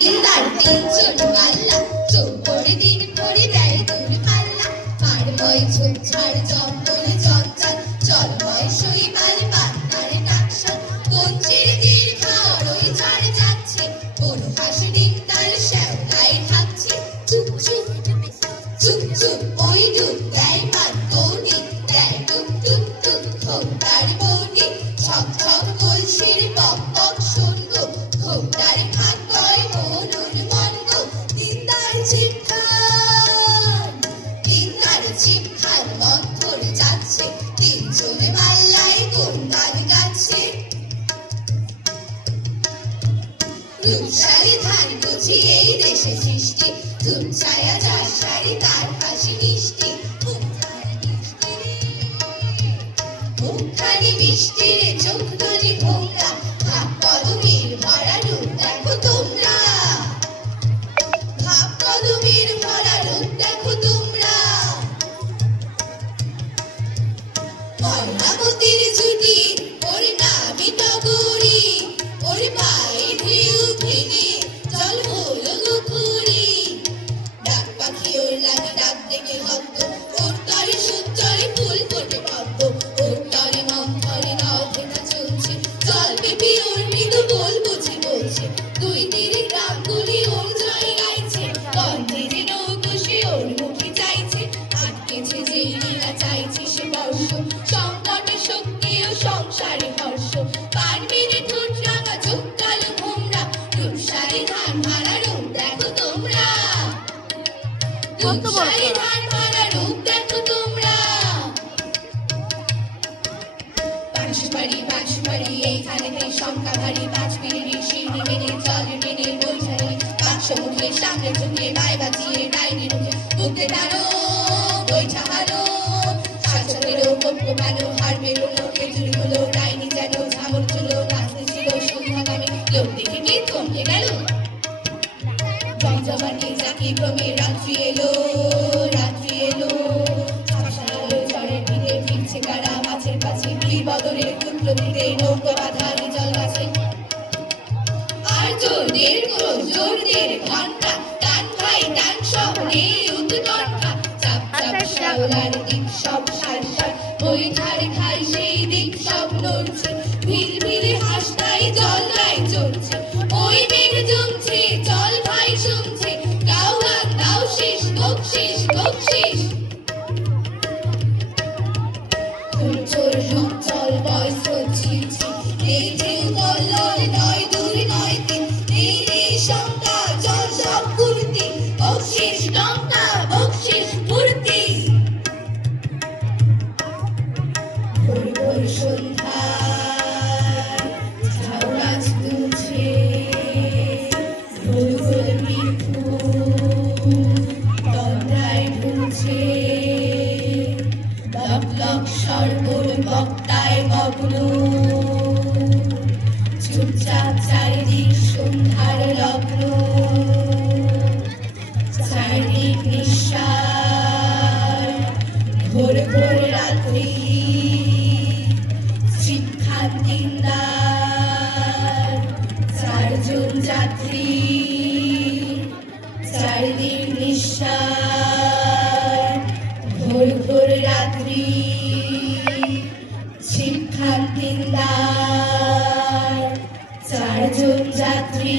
তার তিনজন মাল্লা চৌপড়ে দিন করে দেয় দূর পাল্লা মারময় ঝোপঝাড় জঙ্গল জঞ্জাল জলময় শৈবাল পান্নার টাকশাল কঞ্চির দীর্ঘ ওই ঝড় যাচ্ছে কোন হাঁস ডিম তাল শ্যাওলায় থাকছে চুপ চুপ চুপ চুপ ওই ডুব দেয় মান কৌনি দেয় ডুব ডুব ডুব ঘোমটার বৌনি ছক ছক কলসির বক বক শুনব ঘোমটার ভাগ কয় মনুর মন্দ দিনদার চিপখান মন্থর যাচ্ছে তিনজনে মাল্লায় কোন গান গাচ্ছে রূপসারি ধান বুঝি এই দেশে সৃষ্টি ধূপ ছায়া যার সারি তার হাসি মিষ্টি মুখখানি মিষ্টি রে চোখ দুটি ভোঙ্গা ভাব কদমের ভরা রূপ দেখো তোমরা ভাব কদমের ভরা রূপ দেখো তোমরা কর্ণাবতীর জুটি ওর নামি টগরি ওর পায়ে ঢেউ ভেঙে জল হলো গুখুরি ডাক পাখি ওর লাগে ডাক দেখে হব্দ ওর তরে সুচরে ফুল ফোটে পদ্ম ওর তরে মন্থরে নভেনা চলছে জল পেপি ওর মৃদু বল বুঝে বলছে দুই তীরে গ্রামগুলি ওর জয় গাইছে গন্ধে যে নৌকোশে ওর মুখে চাইছে আটকেছে যে লীলা চাইছে সে বর্ষ সংকট শক্তি ও সংসারে হর্ষ পারমিনে ঠোঁট রাঙা চোখ কালো ভোমরা রূপসারি ধান ভাড়া রূপ দেখো তোমরা রূপসারি ধান ভাড়া রূপ দেখো তোমরা বাঁশবাড়ি এইখানেতে শঙ্কা ভারী পাঁচ মিনিটে শিরনি মেনে জলে মেনে বৈঠারি বাক্স মুখে সামনে ঝুঁকে গায়ে বাজিয়ে ডাইনি রুখে বুকে দাঁড়ো বৈঠা হারো শাসকেরও কপ্প পানো হার বেরোলো খেজুরি হলো ডাইনি যেন ঝামর চুলো নাচতে ছিল সন্ধ্যাগামী লোক দেখে কি থমকে গেল জমজমাটি জাকি ভ্রমে রাত্রি এলো ঝড়ের দিকে ফিরছে কারা মাছের কাছে বীর বদরের টুকরো দিতে নৌকা বাঁধা জল গাছে আর জোরদের ঘন্টা টান ভাই টান শহরে উৎকণ্ঠা চাপ চাপ শ্যাওলার দিক সব সার সার ওই ধারে খাই সেই দিক সব নড়ছে ভিড় ভিড়ে হাসটাই জল গায়ে চড়ছে ওই মেঘ জমছে জল ভাই শুনছে গাও গান দাও শেষ বকশিস বকশিস চোর রূপ জল বয়স ঝিঝি এই ঢেউ কল্লোল নয় দূর নয় তিন এই নেই শঙ্কা জল সব কুর্তি বকশিস টঙ্কা বকশিস ফুর্তি ভোর ভোর সন্ধ্যায় ঝাউ গাছ দুলছে গোল গোল পিঠু তন্দ্রায় ঢুলছে লক লক সর্বর বক্তায় মগ্ন চুপচাপ চারিদিক সন্ধ্যার লগ্ন চারিদিক নিঃশ্বাস ঘোর ঘোর রাত্রি শিক্ষার দিনদার চারজন যাত্রী চারিদিক নিঃশ্বাস ঘোর ঘোর রাত্রি শিক্ষার দিনদার চারজন যাত্রী